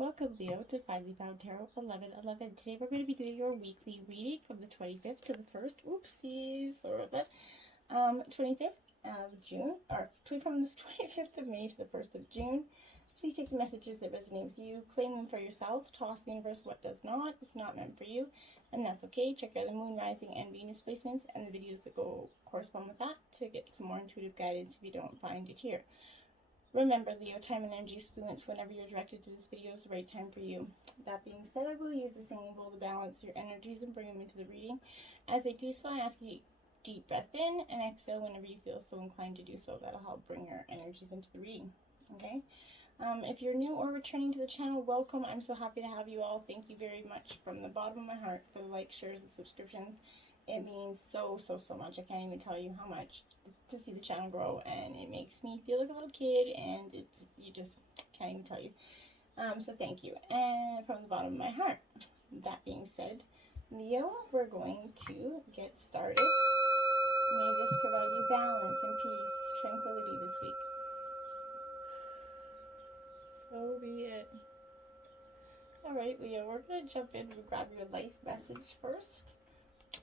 Welcome, Leo, to Finely Found Tarot 1111. Today we're going to be doing your weekly reading from the 25th to the 1st. Oopsies, or that. 25th of June, or from the 25th of May to the 1st of June. Please take the messages that resonate with you, claim them for yourself, toss the universe what does not. It's not meant for you, and that's okay. Check out the moon, rising, and Venus placements and the videos that go correspond with that to get some more intuitive guidance if you don't find it here. Remember, Leo, time and energy is fluent. Whenever you're directed to this video is the right time for you. That being said, I will use the singing bowl to balance your energies and bring them into the reading. As I do so, I ask you deep breath in and exhale whenever you feel so inclined to do so. That'll help bring your energies into the reading. Okay? If you're new or returning to the channel, welcome. I'm so happy to have you all. Thank you very much from the bottom of my heart for the likes, shares, and subscriptions. It means so much. I can't even tell you how much to see the channel grow, and it makes me feel like a little kid, and you just can't even tell you. So thank you, and from the bottom of my heart. That being said, Leo, we're going to get started. May this provide you balance and peace, tranquility this week. So be it. Alright, Leo, we're going to jump in and grab your life message first.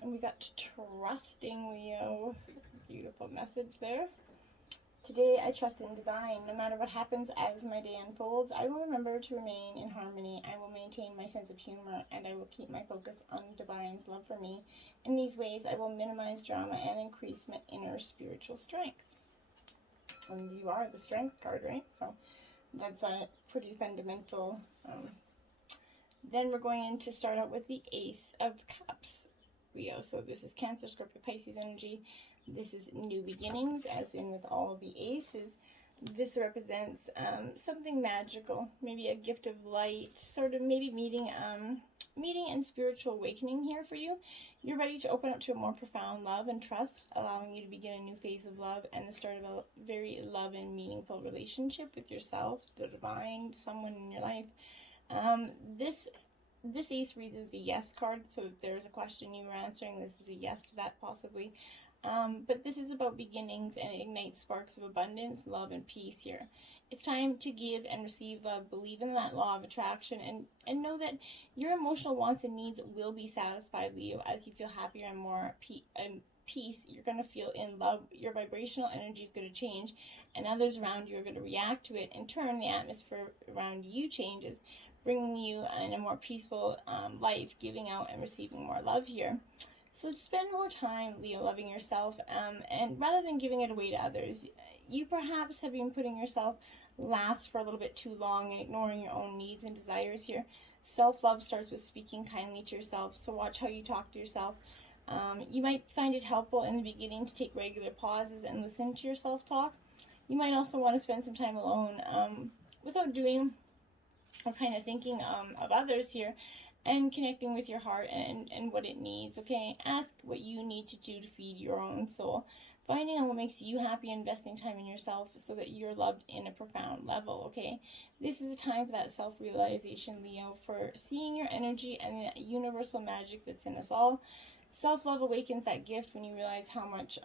And we got trusting, Leo. Beautiful message there. Today I trust in divine. No matter what happens as my day unfolds, I will remember to remain in harmony. I will maintain my sense of humor, and I will keep my focus on divine's love for me. In these ways, I will minimize drama and increase my inner spiritual strength. And you are the strength card, right? So that's a pretty fundamental. Then we're going to start out with the Ace of Cups, Leo. So this is Cancer, Scorpio, Pisces energy. This is new beginnings, as in with all the aces. This represents something magical, maybe a gift of light, sort of maybe meeting and spiritual awakening here for you. You're ready to open up to a more profound love and trust, allowing you to begin a new phase of love and the start of a very love and meaningful relationship with yourself, the divine, someone in your life. This ace reads as a yes card, so if there's a question you were answering, this is a yes to that possibly. But this is about beginnings, and it ignites sparks of abundance, love, and peace here. It's time to give and receive love. Believe in that law of attraction, and know that your emotional wants and needs will be satisfied, Leo, as you feel happier and more peace. You're going to feel in love. Your vibrational energy is going to change, and others around you are going to react to it. In turn, the atmosphere around you changes, bringing you in a more peaceful life, giving out and receiving more love here. So spend more time, Leo, loving yourself, and rather than giving it away to others. You perhaps have been putting yourself last for a little bit too long and ignoring your own needs and desires here. Self-love starts with speaking kindly to yourself, so watch how you talk to yourself. You might find it helpful in the beginning to take regular pauses and listen to your self-talk. You might also want to spend some time alone without doing or kind of thinking of others here, and connecting with your heart and what it needs, okay? Ask what you need to do to feed your own soul. Finding out what makes you happy and investing time in yourself so that you're loved in a profound level, okay? This is a time for that self-realization, Leo, for seeing your energy and the universal magic that's in us all. Self-love awakens that gift when you realize how much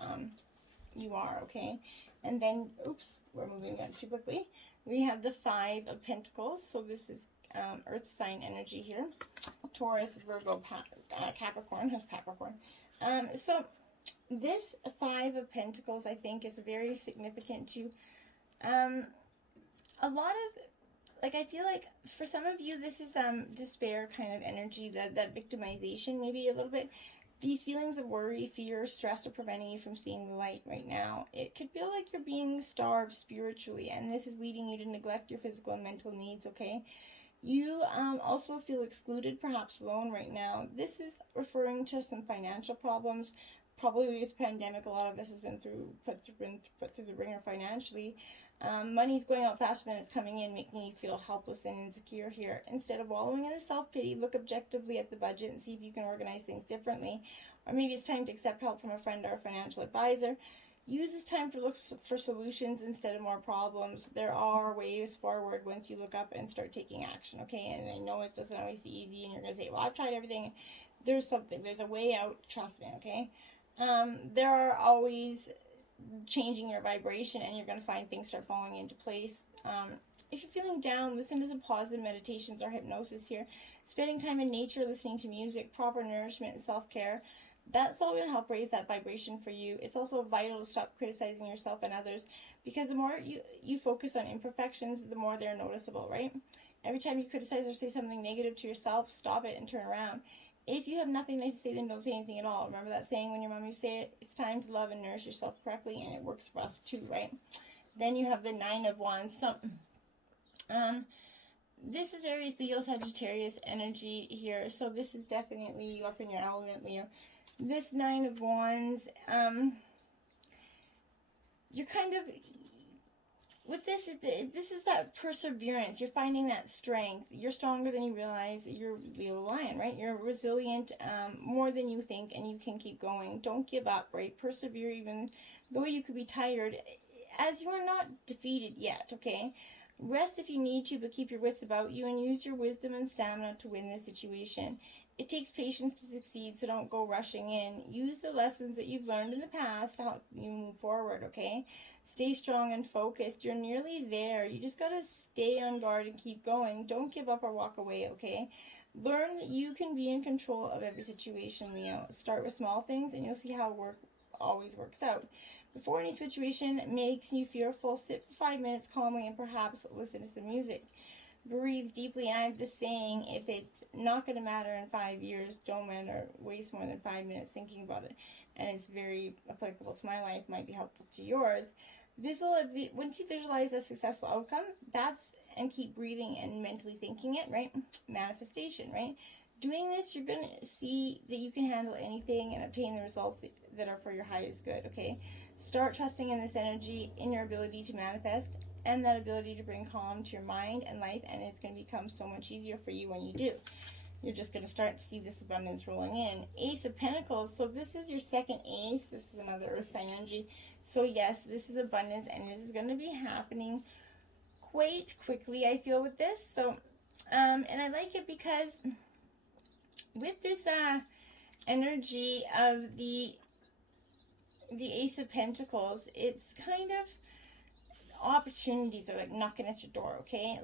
you are, okay? And then, oops, we're moving on too quickly. We have the Five of Pentacles, so this is earth sign energy here. Taurus, Virgo, Capricorn has Capricorn. So this Five of Pentacles, I think, is very significant to a lot of, like, I feel like for some of you, this is despair kind of energy, that victimization, maybe a little bit. These feelings of worry, fear, stress are preventing you from seeing the light right now. It could feel like you're being starved spiritually, and this is leading you to neglect your physical and mental needs, okay? You also feel excluded, perhaps alone right now. This is referring to some financial problems. Probably with the pandemic, a lot of us has been put through the ringer financially. Money's going out faster than it's coming in, making you feel helpless and insecure here. Instead of wallowing in self-pity, look objectively at the budget and see if you can organize things differently. Or maybe it's time to accept help from a friend or a financial advisor. Use this time to look for solutions instead of more problems. There are ways forward once you look up and start taking action, okay? And I know it doesn't always be easy, and you're going to say, well, I've tried everything. There's a way out, trust me, okay? There are always changing your vibration, and you're going to find things start falling into place. If you're feeling down, listen to some positive meditations or hypnosis here. Spending time in nature, listening to music, proper nourishment, and self-care. That's all going to help raise that vibration for you. It's also vital to stop criticizing yourself and others, because the more you focus on imperfections, the more they're noticeable, right? Every time you criticize or say something negative to yourself, stop it and turn around. If you have nothing nice to say, then don't say anything at all. Remember that saying when your mom used to say it? It's time to love and nourish yourself correctly, and it works for us too, right? Then you have the Nine of Wands. So, this is Aries, Leo, Sagittarius energy here. So this is definitely you up in your element, Leo. This Nine of Wands, you're kind of, with this is that perseverance. You're finding that strength. You're stronger than you realize. You're Leo Lion, right? You're resilient, more than you think, and you can keep going. Don't give up, right? Persevere even though you could be tired, as you are not defeated yet, okay? Rest if you need to, but keep your wits about you and use your wisdom and stamina to win this situation. It takes patience to succeed, so don't go rushing in. Use the lessons that you've learned in the past to help you move forward, okay? Stay strong and focused. You're nearly there. You just got to stay on guard and keep going. Don't give up or walk away, okay? Learn that you can be in control of every situation, Leo. Start with small things, and you'll see how work always works out. Before any situation makes you fearful, sit for 5 minutes calmly and perhaps listen to the music. Breathe deeply. I have the saying, if it's not going to matter in 5 years, don't waste more than 5 minutes thinking about it. And it's very applicable to my life, might be helpful to yours. Once you visualize a successful outcome, and keep breathing and mentally thinking it, right? Manifestation, right? Doing this, you're going to see that you can handle anything and obtain the results that are for your highest good, okay? Start trusting in this energy, in your ability to manifest, and that ability to bring calm to your mind and life, and it's going to become so much easier for you when you do. You're just going to start to see this abundance rolling in. Ace of Pentacles. So this is your second ace. This is another earth sign energy. So yes, this is abundance, and this is going to be happening quite quickly, I feel, with this. So, and I like it because with this energy of the Ace of Pentacles, it's kind of opportunities are like knocking at your door, okay?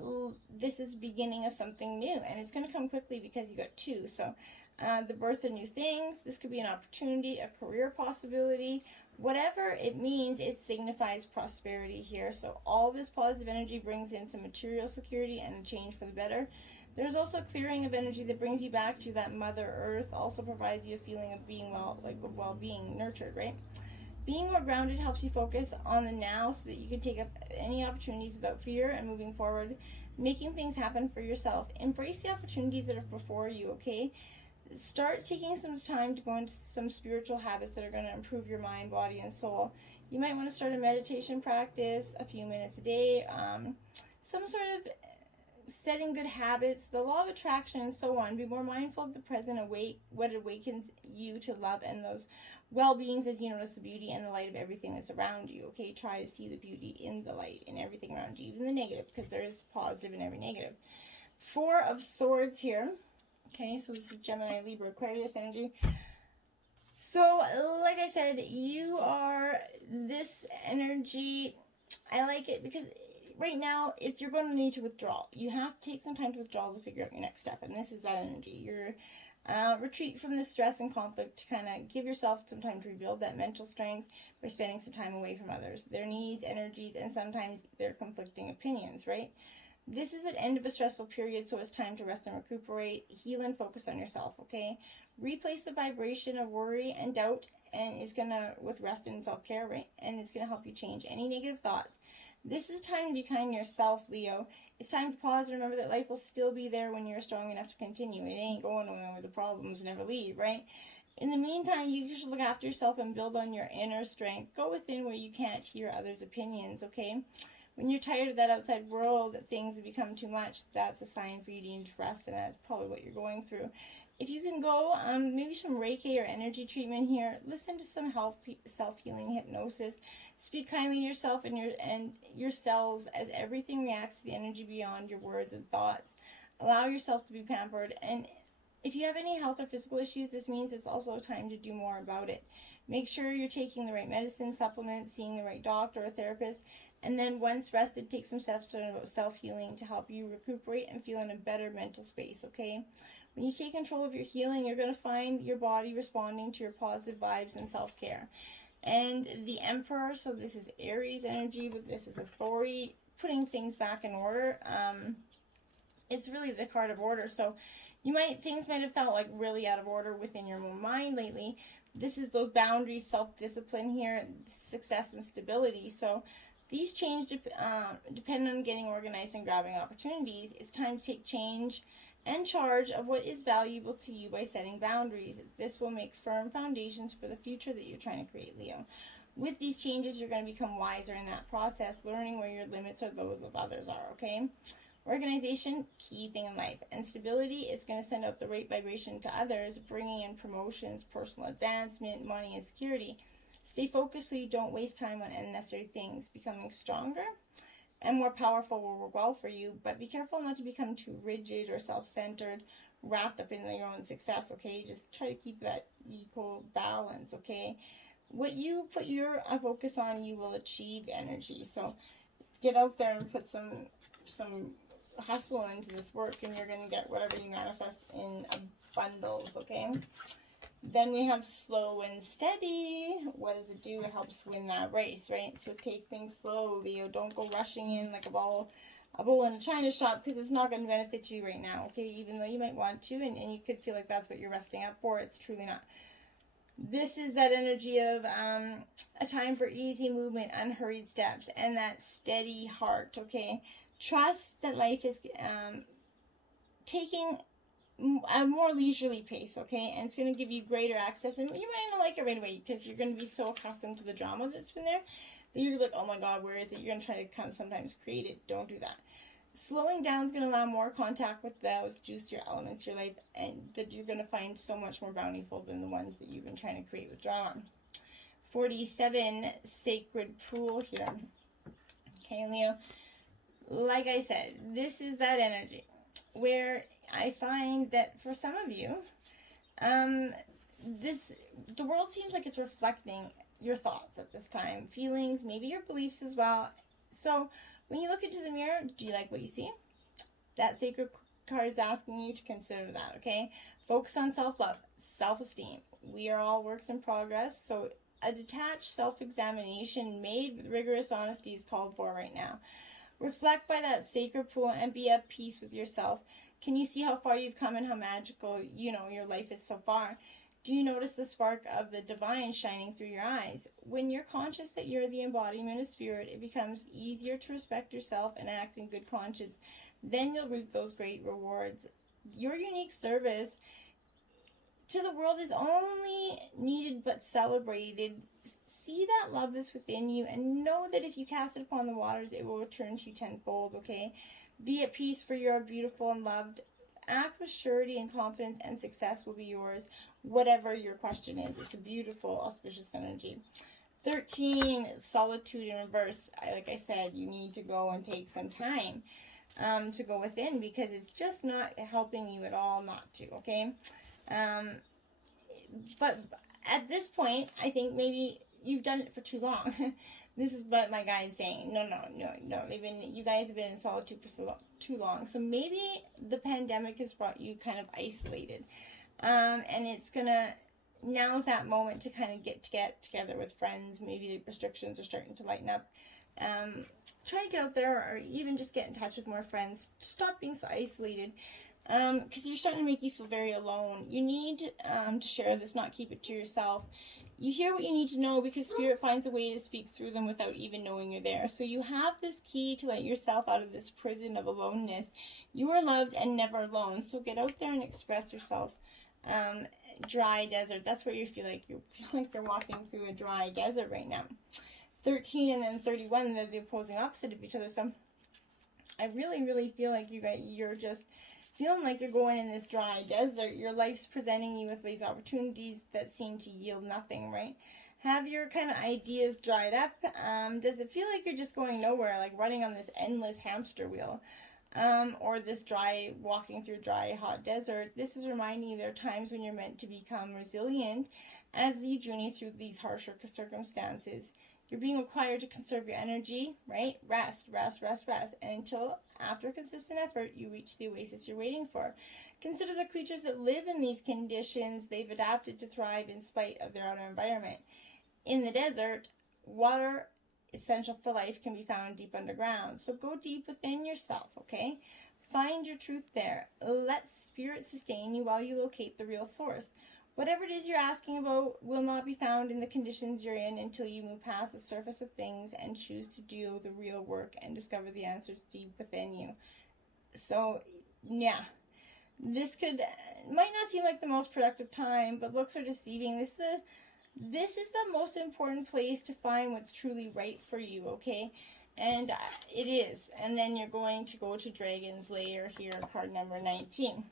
This is beginning of something new, and it's going to come quickly because you got two. So the birth of new things, this could be an opportunity, a career possibility, whatever it means, it signifies prosperity here. So all this positive energy brings in some material security and a change for the better. There's also a clearing of energy that brings you back to that Mother Earth, also provides you a feeling of being well-being, nurtured, right? Being more grounded helps you focus on the now so that you can take up any opportunities without fear and moving forward, making things happen for yourself. Embrace the opportunities that are before you, okay? Start taking some time to go into some spiritual habits that are going to improve your mind, body, and soul. You might want to start a meditation practice, a few minutes a day, some sort of setting good habits, the law of attraction, and so on. Be more mindful of the present, what awakens you to love and those well-beings as you notice the beauty and the light of everything that's around you, okay? Try to see the beauty in the light in everything around you, even the negative, because there is positive in every negative. Four of Swords here, okay? So this is Gemini, Libra, Aquarius energy. So, like I said, you are this energy. I like it because right now, you're going to need to withdraw. You have to take some time to withdraw to figure out your next step, and this is that energy. You're retreat from the stress and conflict to kind of give yourself some time to rebuild that mental strength by spending some time away from others, their needs, energies, and sometimes their conflicting opinions, right? This is an end of a stressful period, so it's time to rest and recuperate, heal, and focus on yourself, okay? Replace the vibration of worry and doubt, and it's going to, with rest and self-care, right? And it's going to help you change any negative thoughts. This is time to be kind to yourself, Leo. It's time to pause and remember that life will still be there when you're strong enough to continue. It ain't going nowhere where the problems never leave, right? In the meantime, you should look after yourself and build on your inner strength. Go within where you can't hear others' opinions, okay? When you're tired of that outside world, that things have become too much, that's a sign for you to need to rest, and that's probably what you're going through. If you can go, maybe some Reiki or energy treatment here. Listen to some self-healing hypnosis. Speak kindly to yourself and your cells as everything reacts to the energy beyond your words and thoughts. Allow yourself to be pampered. And If you have any health or physical issues, this means it's also time to do more about it. Make sure you're taking the right medicine, supplements, seeing the right doctor or therapist, and then once rested, take some steps to self-healing to help you recuperate and feel in a better mental space, okay? When you take control of your healing, you're going to find your body responding to your positive vibes and self-care. And the Emperor, so this is Aries energy, but this is authority, putting things back in order. It's really the card of order. So things might have felt like really out of order within your own mind lately. This is those boundaries, self-discipline here, success and stability. So these change depend on getting organized and grabbing opportunities. It's time to take change and charge of what is valuable to you by setting boundaries. This will make firm foundations for the future that you're trying to create, Leo. With these changes, you're going to become wiser in that process, learning where your limits or those of others are, okay? Organization, key thing in life. And stability is going to send out the right vibration to others, bringing in promotions, personal advancement, money, and security. Stay focused so you don't waste time on unnecessary things. Becoming stronger and more powerful will work well for you, but be careful not to become too rigid or self-centered, wrapped up in your own success, okay? Just try to keep that equal balance, okay? What you put your focus on, you will achieve energy. So get out there and put some hustle into this work, and you're going to get whatever you manifest in bundles, okay? Then we have slow and steady. What does it do? It helps win that race, right? So take things slow, Leo. Don't go rushing in like a bull in a china shop, because it's not going to benefit you right now, okay? Even though you might want to, and you could feel like that's what you're resting up for, it's truly not. This is that energy of a time for easy movement, unhurried steps, and that steady heart, okay? Trust that life is taking a more leisurely pace, okay? And it's going to give you greater access. And you might not like it right away because you're going to be so accustomed to the drama that's been there that you're going to be like, oh my God, where is it? You're going to try to sometimes create it. Don't do that. Slowing down is going to allow more contact with those juicier elements in your life, and that you're going to find so much more bountiful than the ones that you've been trying to create with drama. 47, sacred pool here. Okay, Leo. Like I said, this is that energy where I find that for some of you, the world seems like it's reflecting your thoughts at this time, feelings, maybe your beliefs as well. So when you look into the mirror, do you like what you see? That sacred card is asking you to consider that, okay? Focus on self-love, self-esteem. We are all works in progress, so a detached self-examination made with rigorous honesty is called for right now. Reflect by that sacred pool and be at peace with yourself. Can you see how far you've come and how magical, your life is so far? Do you notice the spark of the divine shining through your eyes? When you're conscious that you're the embodiment of spirit, it becomes easier to respect yourself and act in good conscience. Then you'll reap those great rewards. Your unique service to the world is only needed but celebrated. See that love that's within you and know that if you cast it upon the waters, it will return to you tenfold, okay? Be at peace, for you are beautiful and loved. Act with surety and confidence, and success will be yours, whatever your question is. It's a beautiful, auspicious energy. 13, solitude in reverse. Like I said, you need to go and take some time to go within, because it's just not helping you at all not to, okay? But at this point, I think maybe you've done it for too long. This is what my guide's saying. No. You guys have been in solitude for too long. So maybe the pandemic has brought you kind of isolated. And it's now's that moment to kind of get together with friends. Maybe the restrictions are starting to lighten up. Try to get out there, or even just get in touch with more friends. Stop being so isolated. Because you're starting to make you feel very alone. You need to share this, not keep it to yourself. You hear what you need to know, because Spirit finds a way to speak through them without even knowing you're there. So you have this key to let yourself out of this prison of aloneness. You are loved and never alone. So get out there and express yourself. Dry desert. That's where you feel like you're walking through a dry desert right now. 13 and then 31, they're the opposing opposite of each other. So I really, really feel like you're just feeling like you're going in this dry desert. Your life's presenting you with these opportunities that seem to yield nothing, right? Have your kind of ideas dried up? Does it feel like you're just going nowhere, like running on this endless hamster wheel? or this dry, walking through dry, hot desert. This is reminding you there are times when you're meant to become resilient as you journey through these harsher circumstances. You're being required to conserve your energy, right? Rest, rest, rest, rest. And until after consistent effort, you reach the oasis you're waiting for. Consider the creatures that live in these conditions. They've adapted to thrive in spite of their outer environment. In the desert, water essential for life can be found deep underground. So go deep within yourself, okay? Find your truth there. Let spirit sustain you while you locate the real source. Whatever it is you're asking about will not be found in the conditions you're in until you move past the surface of things and choose to do the real work and discover the answers deep within you. So, yeah. This might not seem like the most productive time, but looks are deceiving. This is the most important place to find what's truly right for you, okay? And it is. And then you're going to go to Dragon's Lair here, card number 19.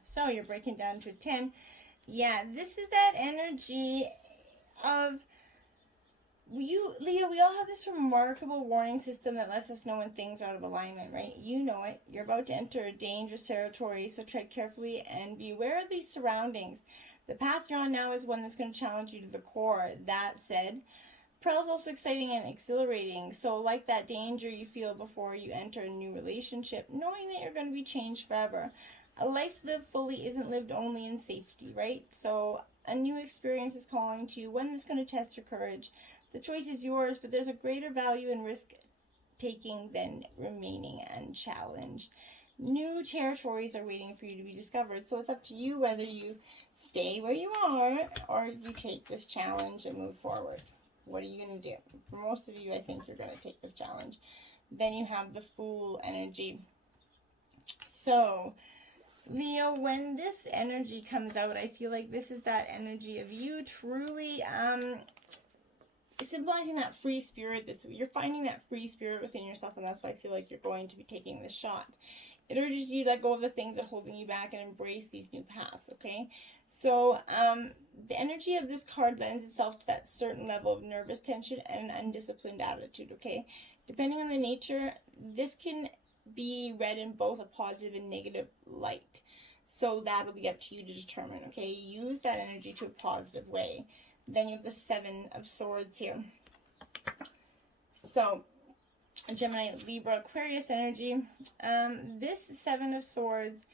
So you're breaking down to 10. Yeah, this is that energy of you, Leo. We all have this remarkable warning system that lets us know when things are out of alignment, right? You know it. You're about to enter a dangerous territory, so tread carefully and be aware of these surroundings. The path you're on now is one that's going to challenge you to the core. That said, Prowl's also exciting and exhilarating. So like that danger you feel before you enter a new relationship, knowing that you're going to be changed forever. A life lived fully isn't lived only in safety, right? So a new experience is calling to you, one that's going to test your courage. The choice is yours, but there's a greater value in risk taking than remaining unchallenged. New territories are waiting for you to be discovered. So it's up to you whether you stay where you are or you take this challenge and move forward. What are you going to do? For most of you, I think you're going to take this challenge. Then you have the Fool energy. So Leo, when this energy comes out, I feel like this is that energy of you truly symbolizing that free spirit. You're finding that free spirit within yourself, and that's why I feel like you're going to be taking this shot. It urges you to let go of the things that are holding you back and embrace these new paths, okay? So the energy of this card lends itself to that certain level of nervous tension and an undisciplined attitude, okay? Depending on the nature, this can be read in both a positive and negative light. So that'll be up to you to determine, okay? Use that energy to a positive way. Then you have the Seven of Swords here. So Gemini, Libra, Aquarius energy. This Seven of Swords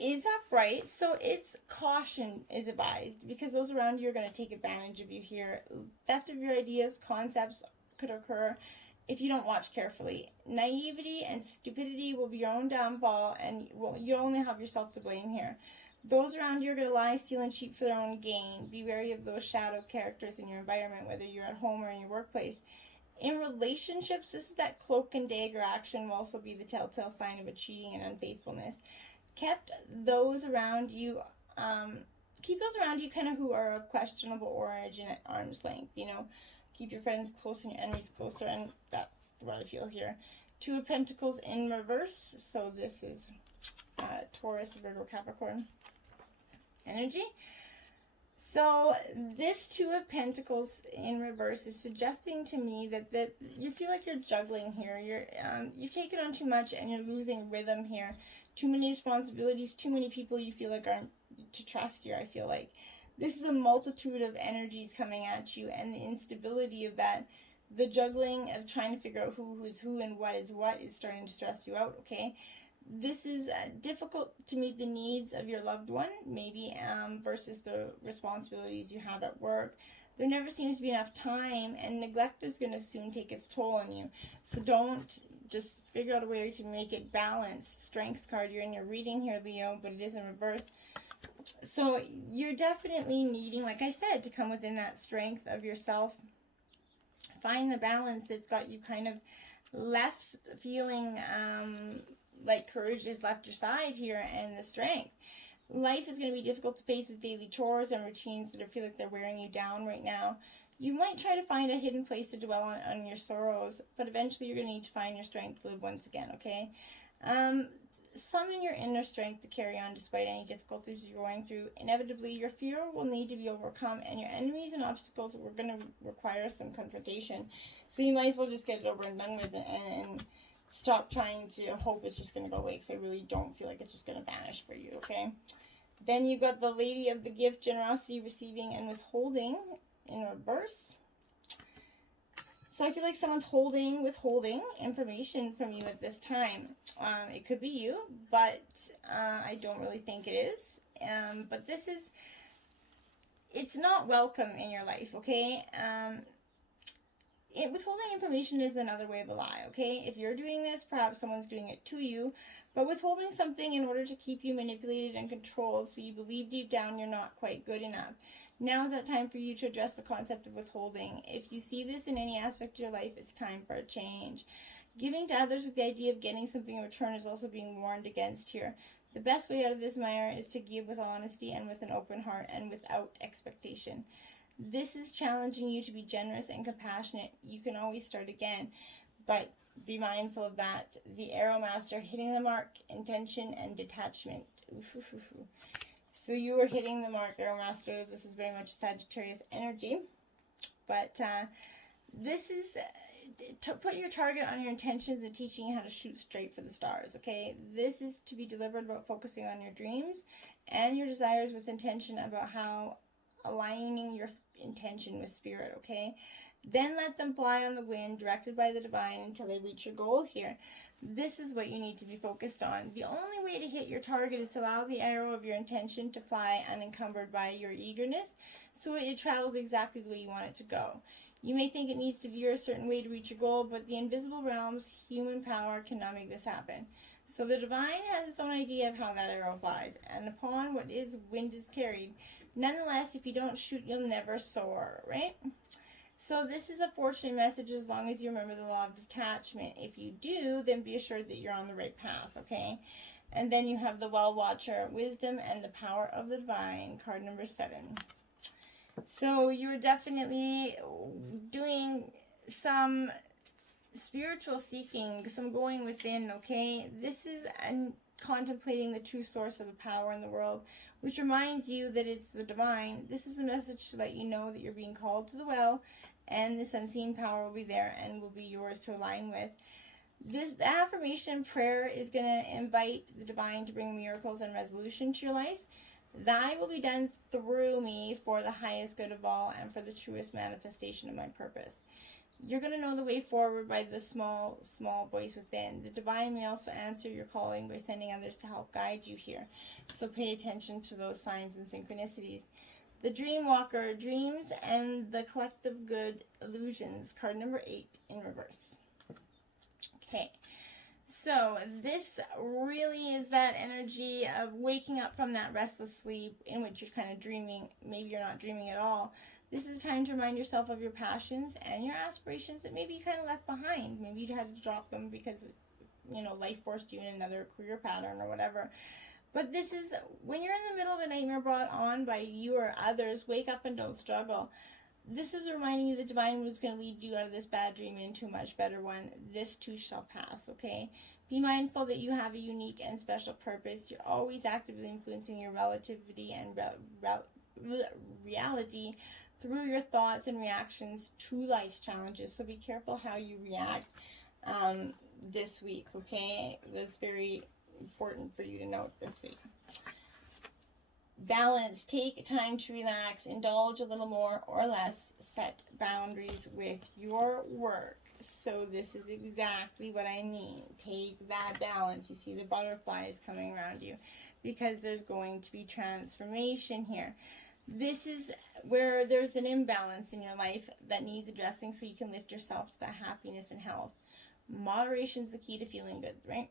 is upright, so it's caution is advised because those around you are going to take advantage of you here. Theft of your ideas, concepts could occur if you don't watch carefully. Naivety and stupidity will be your own downfall, and you only have yourself to blame here. Those around you are going to lie, steal, and cheat for their own gain. Be wary of those shadow characters in your environment, whether you're at home or in your workplace. In relationships, this is that cloak and dagger action will also be the telltale sign of a cheating and unfaithfulness. Keep those around you kind of who are of questionable origin at arm's length, you know. Keep your friends close and your enemies closer, and that's what I feel here. Two of Pentacles in reverse, so this is Taurus, Virgo, Capricorn energy. So this Two of Pentacles in reverse is suggesting to me that you feel like you're juggling here. You've taken on too much and you're losing rhythm here. Too many responsibilities, too many people you feel like aren't to trust here, I feel like. This is a multitude of energies coming at you, and the instability of that, the juggling of trying to figure out who is who and what is starting to stress you out, okay? This is difficult to meet the needs of your loved one, maybe, versus the responsibilities you have at work. There never seems to be enough time, and neglect is going to soon take its toll on you. So don't just figure out a way to make it balanced. Strength card, you're in your reading here, Leo, but it is in reverse. So you're definitely needing, like I said, to come within that strength of yourself. Find the balance that's got you kind of left feeling like courage has left your side here, and the strength. Life is going to be difficult to face with daily chores and routines that feel like they're wearing you down right now. You might try to find a hidden place to dwell on your sorrows, but eventually you're going to need to find your strength to live once again, okay? Summon your inner strength to carry on despite any difficulties you're going through. Inevitably, your fear will need to be overcome, and your enemies and obstacles are going to require some confrontation. So you might as well just get it over and done with and stop trying to hope it's just going to go away, because I really don't feel like it's just going to vanish for you, okay? Then you got the Lady of the Gift, generosity, receiving, and withholding in reverse. So I feel like someone's withholding information from you at this time. It could be you, but I don't really think it is. But it's not welcome in your life, okay? Withholding information is another way of a lie, okay? If you're doing this, perhaps someone's doing it to you, but withholding something in order to keep you manipulated and controlled, so you believe deep down you're not quite good enough. Now is that time for you to address the concept of withholding. If you see this in any aspect of your life, it's time for a change. Giving to others with the idea of getting something in return is also being warned against here. The best way out of this mire is to give with honesty and with an open heart and without expectation. This is challenging you to be generous and compassionate. You can always start again, but be mindful of that. The Arrow Master, hitting the mark, intention, and detachment. So you were hitting the mark, Arrow Master. This is very much Sagittarius energy. But this is to put your target on your intentions and teaching you how to shoot straight for the stars, okay? This is to be deliberate about focusing on your dreams and your desires with intention, about how aligning your intention with spirit, okay? Then let them fly on the wind, directed by the divine, until they reach your goal here. This is what you need to be focused on. The only way to hit your target is to allow the arrow of your intention to fly unencumbered by your eagerness, so it travels exactly the way you want it to go. You may think it needs to veer a certain way to reach your goal, but the invisible realm's human power cannot make this happen. So the divine has its own idea of how that arrow flies, and upon what is wind is carried. Nonetheless, if you don't shoot, you'll never soar, right? So this is a fortunate message as long as you remember the law of detachment. If you do, then be assured that you're on the right path, okay? And then you have the Well Watcher, wisdom and the power of the divine, card number 7. So you're definitely doing some spiritual seeking, some going within, okay? This is contemplating the true source of the power in the world, which reminds you that it's the divine. This is a message to let you know that you're being called to the well, and this unseen power will be there and will be yours to align with. The affirmation prayer is going to invite the divine to bring miracles and resolution to your life. Thy will be done through me for the highest good of all and for the truest manifestation of my purpose. You're going to know the way forward by the small voice within. The divine may also answer your calling by sending others to help guide you here. So pay attention to those signs and synchronicities. The Dream Walker, dreams and the collective good illusions, card number 8 in reverse. Okay, so this really is that energy of waking up from that restless sleep in which you're kind of dreaming. Maybe you're not dreaming at all. This is time to remind yourself of your passions and your aspirations that maybe you kind of left behind. Maybe you had to drop them because, you know, life forced you in another career pattern or whatever. But this is, when you're in the middle of a nightmare brought on by you or others, wake up and don't struggle. This is reminding you that divine is going to lead you out of this bad dream into a much better one. This too shall pass, okay? Be mindful that you have a unique and special purpose. You're always actively influencing your relativity and reality through your thoughts and reactions to life's challenges. So be careful how you react this week, okay? That's very important for you to note this week. Balance. Take time to relax. Indulge a little more or less. Set boundaries with your work. So this is exactly what I mean. Take that balance. You see the butterflies coming around you because there's going to be transformation here. This is where there's an imbalance in your life that needs addressing so you can lift yourself to that happiness and health. Moderation is the key to feeling good, right?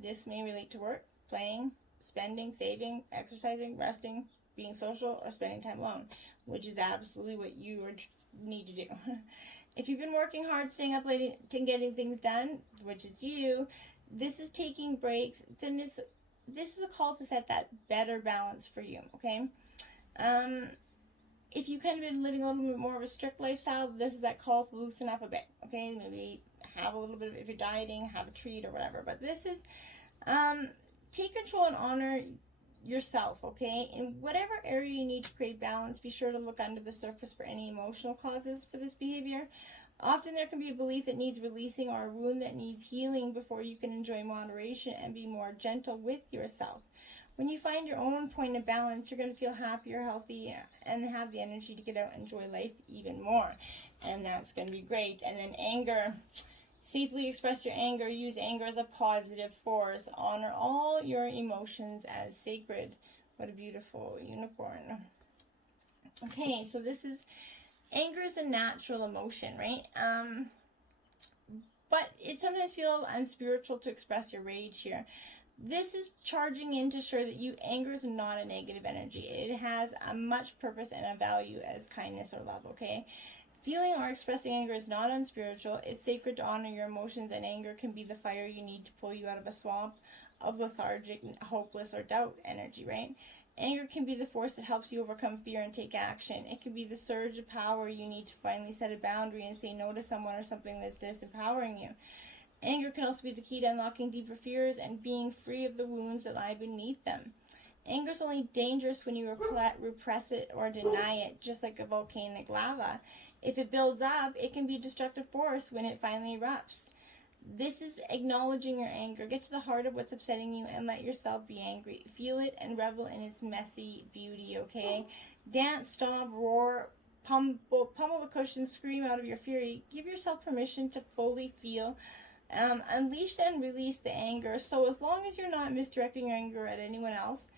This may relate to work, playing, spending, saving, exercising, resting, being social, or spending time alone, which is absolutely what you need to do. If you've been working hard, staying up late and getting things done, which is you, this is taking breaks, then this is a call to set that better balance for you, okay? If you've kind of been living a little bit more of a strict lifestyle, this is that call to loosen up a bit, okay? Maybe have a little bit of, if you're dieting, have a treat or whatever. But this is, take control and honor yourself, okay? In whatever area you need to create balance, be sure to look under the surface for any emotional causes for this behavior. Often there can be a belief that needs releasing or a wound that needs healing before you can enjoy moderation and be more gentle with yourself. When you find your own point of balance, you're going to feel happier, healthy, and have the energy to get out and enjoy life even more. And that's going to be great. And then anger. Safely express your anger. Use anger as a positive force. Honor all your emotions as sacred. What a beautiful unicorn. Okay, so this is, anger is a natural emotion, right? But it sometimes feels unspiritual to express your rage here. This is charging in to show that anger is not a negative energy. It has a much purpose and a value as kindness or love, okay? Feeling or expressing anger is not unspiritual. It's sacred to honor your emotions, and anger can be the fire you need to pull you out of a swamp of lethargic, hopeless, or doubt energy, right? Anger can be the force that helps you overcome fear and take action. It can be the surge of power you need to finally set a boundary and say no to someone or something that's disempowering you. Anger can also be the key to unlocking deeper fears and being free of the wounds that lie beneath them. Anger is only dangerous when you repress it or deny it, just like a volcanic lava. If it builds up, it can be a destructive force when it finally erupts. This is acknowledging your anger. Get to the heart of what's upsetting you and let yourself be angry. Feel it and revel in its messy beauty, okay? Dance, stomp, roar, pummel the cushion, scream out of your fury. Give yourself permission to fully feel. Unleash and release the anger. So as long as you're not misdirecting your anger at anyone else,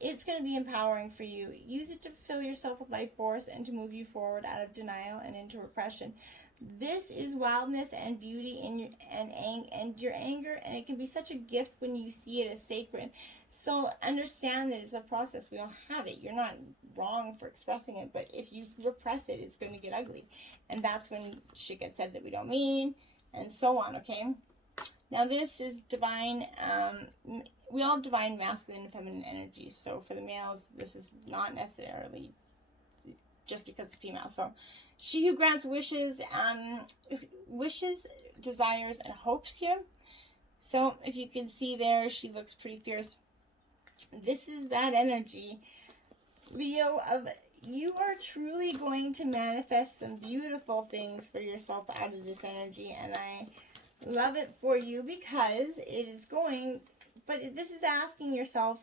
it's going to be empowering for you. Use it to fill yourself with life force and to move you forward out of denial and into repression. This is wildness and beauty in your anger, and it can be such a gift when you see it as sacred. So understand that it's a process. We all have it. You're not wrong for expressing it, but if you repress it, it's going to get ugly. And that's when shit gets said that we don't mean, and so on, okay? Now this is divine, we all have divine masculine and feminine energies. So for the males, this is not necessarily just because it's female. So she who grants wishes, desires, and hopes here. So if you can see there, she looks pretty fierce. This is that energy, Leo, of you are truly going to manifest some beautiful things for yourself out of this energy. And I love it for you because it is going, but this is asking yourself,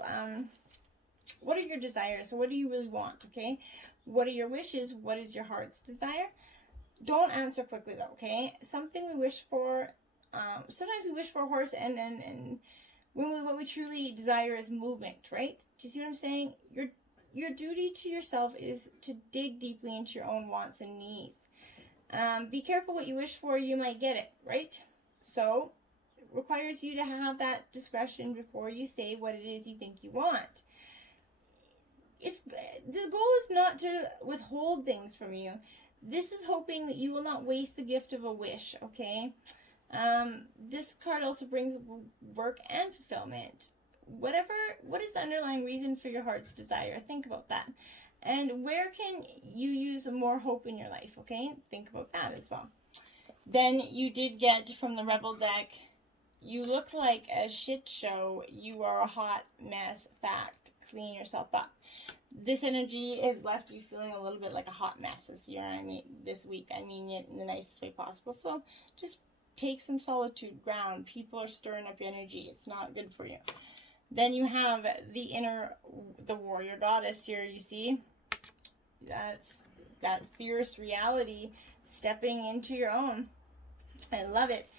what are your desires? So what do you really want, okay? What are your wishes? What is your heart's desire? Don't answer quickly though, okay? Something we wish for, sometimes we wish for a horse and what we truly desire is movement, right? Do you see what I'm saying? Your duty to yourself is to dig deeply into your own wants and needs. Be careful what you wish for, you might get it, right? So it requires you to have that discretion before you say what it is you think you want. The goal is not to withhold things from you. This is hoping that you will not waste the gift of a wish, okay? This card also brings work and fulfillment. What is the underlying reason for your heart's desire? Think about that. And where can you use more hope in your life, okay? Think about that as well. Then you did get from the Rebel deck, you look like a shit show. You are a hot mess. Fact. Clean yourself up. This energy has left you feeling a little bit like a hot mess this week. I mean it in the nicest way possible. So just take some solitude ground. People are stirring up your energy. It's not good for you. Then you have the warrior goddess here, you see. That's that fierce reality stepping into your own. I love it.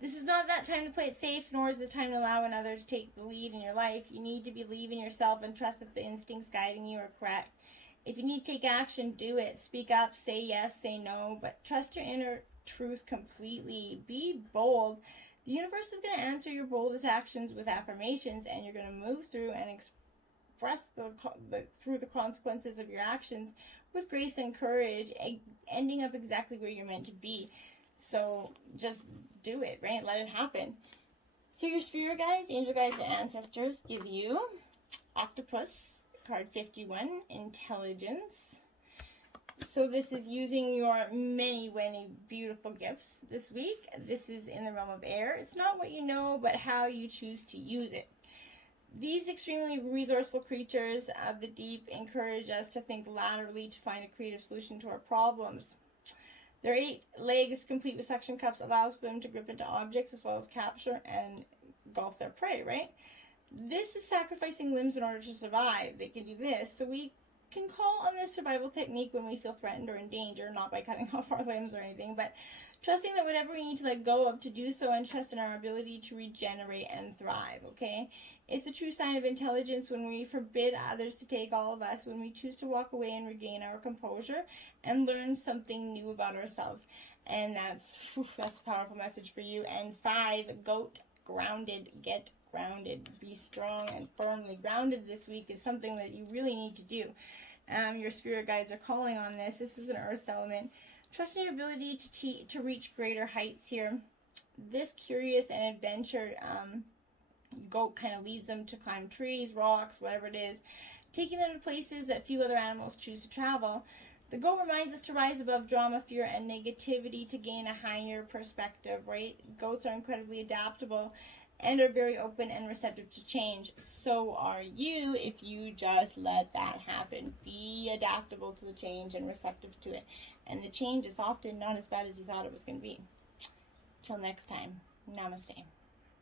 This is not that time to play it safe, nor is it time to allow another to take the lead in your life. You need to believe in yourself and trust that the instincts guiding you are correct. If you need to take action, do it. Speak up, say yes, say no, but trust your inner truth completely. Be bold. The universe is going to answer your boldest actions with affirmations, and you're going to move through and express through the consequences of your actions with grace and courage, ending up exactly where you're meant to be. So just do it, right? Let it happen. So your spirit guides, angel guides, and ancestors give you Octopus, card 51, intelligence. So this is using your many, many beautiful gifts this week. This is in the realm of air. It's not what you know, but how you choose to use it. These extremely resourceful creatures of the deep encourage us to think laterally to find a creative solution to our problems. Their 8 legs, complete with suction cups, allows for them to grip into objects as well as capture and engulf their prey, right? This is sacrificing limbs in order to survive. They can do this. So we can call on this survival technique when we feel threatened or in danger, not by cutting off our limbs or anything, but trusting that whatever we need to let go of to do so, and trust in our ability to regenerate and thrive, okay? It's a true sign of intelligence when we forbid others to take all of us, when we choose to walk away and regain our composure and learn something new about ourselves. And that's a powerful message for you. And 5, goat, grounded. Get grounded. Be strong and firmly grounded this week is something that you really need to do. Your spirit guides are calling on this. This is an earth element. Trust in your ability to reach greater heights here. This curious and adventure goat kind of leads them to climb trees, rocks, whatever it is, taking them to places that few other animals choose to travel. The goat reminds us to rise above drama, fear, and negativity to gain a higher perspective, right? Goats are incredibly adaptable and are very open and receptive to change. So are you if you just let that happen. Be adaptable to the change and receptive to it. And the change is often not as bad as you thought it was going to be. Till next time, namaste.